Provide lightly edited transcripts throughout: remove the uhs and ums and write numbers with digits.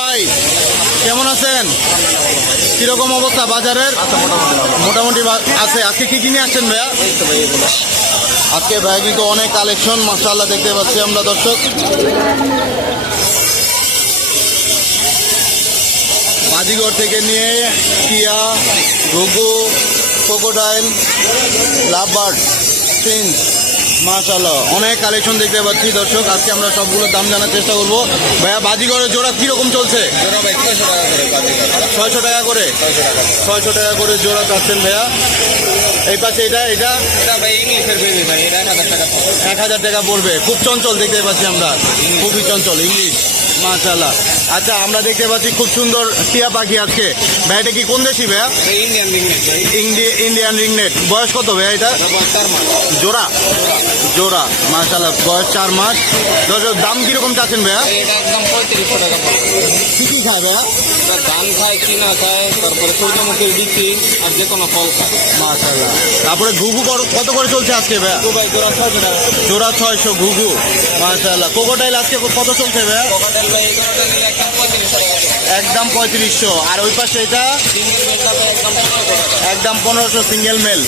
ভাই কেমন আছেন? কিরকম অবস্থা বাজারের? মোটামুটি আছে। আজকে কি কিনে আসছেন ভাইয়া? আজকে ভাই কিন্তু অনেক কালেকশন মাশাআল্লাহ দেখতে পাচ্ছি আমরা দর্শক। বাজিগর থেকে নিয়ে টিয়া, ঘুঘু, ক্রোকোডাইল, লাভবার্ড, ফিঞ্চ, মাশাআল্লাহ অনেক কালেকশন দেখতে পাচ্ছি দর্শক। আজকে আমরা সবগুলোর দাম জানার চেষ্টা করবো। ভাইয়া বাজিগরের জোড়া কিরকম চলছে? 600 টাকা করে। 600 টাকা করে জোড়া চাচ্ছেন ভাইয়া। এই পাশে এটা 1000 টাকা পড়বে। খুব চঞ্চল দেখতে পাচ্ছি আমরা, খুবই চঞ্চল ইংলিশ, মাশাআল্লাহ। আচ্ছা, আমরা দেখতে পাচ্ছি খুব সুন্দর টিয়া পাখি আজকে। ভাই এটা কি কোন দেশি ভাইয়া? ইন্ডিয়ান রিংনেট। বয়স কত ভাইয়া এটা? জোড়া জোড়া মাশাআল্লাহ, বয়স 4 মাস। দর্শক দাম কিরকম চাচ্ছেন ভাইয়া? একদম 3500 টাকা কি কি খায় ভাইয়া? ধান খায়, কিনা খায়, তারপরে সূর্যমুখীর বিচি আর যে কোনো ফল খায়। মাশাআল্লাহ। তারপরে ঘুঘু কত করে চলছে আজকে ভাইয়া? ভাই জোড়া 600 টাকা। জোড়া 600 ঘুঘু, মাশাআল্লাহ। ক্রোকোডাইল আজকে কত চলছে ভাইয়া? কোকাটেল ভাই এই জোড়াটা নিলে একদম 3500 টাকা। একদম 3500। আর ওই পাশে এটা সিঙ্গেল বেলটা ভাই একদম 1500 টাকা। একদম 1500 সিঙ্গেল মেল।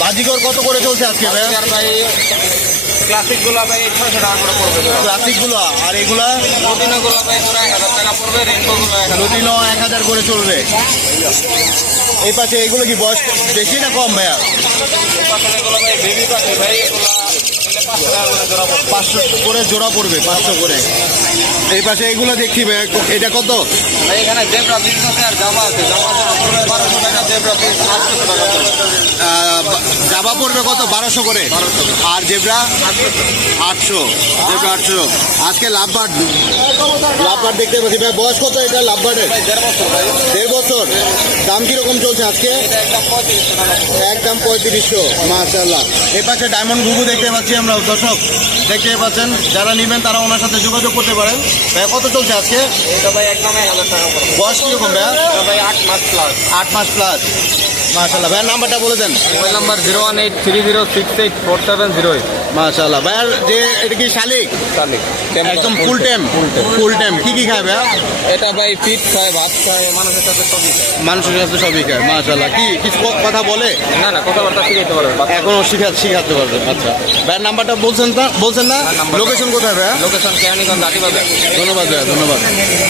বাজিগর কত করে চলছে আজকে ভাইয়া? আর ভাই ক্লাসিক গুলা ভাই 600 টাকা করে পড়বে। ক্লাসিক গুলো আর এগুলা লুটিনো গুলা ভাই জোড়া 1000 টাকা পড়বে। রেনবো গুলো 1000 লুটিনো 1000 করে চলবে। এই পাশে এগুলো কি বয়স বেশি না কম ভাইয়া? পাশে গুলো ভাই বেবি পাখি ভাই, এগুলা নিলে 500 টাকা করে জোড়া পড়বে। 500 করে জোড়া পড়বে, 500 করে। এই পাশে এগুলো দেখছি ভাইয়া, এটা কত? ভাই এখানে জেব্রা পিস আছে আর জামা আছে। জামা পড়বে 1200 টাকা, জেব্রা পিস 800 টাকা পড়বে। জাবা পড়বে কত? 1200 করে। আর জেব্রা 800। জেব্রা 800। আজকে লাভবার্ড দেখতে পাচ্ছি ভাই। বয়স কত এটা লাভবার্ডের? ভাই 1.5 বছর ভাই। 1.5 বছর। দাম কিরকম চলছে আজকে? এটা একদম 3500 টাকা পড়বে। একদম 3500, মাশাআল্লাহ। এই পাশে ডায়মন্ড ঘুঘু দেখতে পাচ্ছি আমরা দর্শক, দেখতে পাচ্ছেন। যারা নেবেন তারা ওনার সাথে যোগাযোগ করতে পারেন। ভাই কত চলছে আজকে? এটা ভাই একদম 1000 টাকা পড়বে। বয়স কিরকম ভাইয়া? এটা ভাই 8 মাস প্লাস। 8 মাস প্লাস, মাশাআল্লাহ। ভাইয়ের নাম্বারটা বলে দেন। Mobile number 01830684708। মাশাআল্লাহ। ভাইয়ার যে এটা কি শালিক? তাহলে একদম ফুল টাইম। ফুল টাইম কি কি খায় ভাইয়া? এটা ভাই ফিট খায়, ভাত খায়, মানুষের সাথে সবই খায়। মানুষের কাছে সবই খায়, মাশাআল্লাহ। কি কিছু কথা বলে? না না, কথাবার্তা শিখাইতে পারবে। এখনো শিখাতে পারবে। আচ্ছা, ভাইয়ের নাম্বারটা বলছেন না? লোকেশন কোথায় ভাইয়া? লোকেশন কেরানীগঞ্জ আটিবাজার। ধন্যবাদ ভাইয়া, ধন্যবাদ।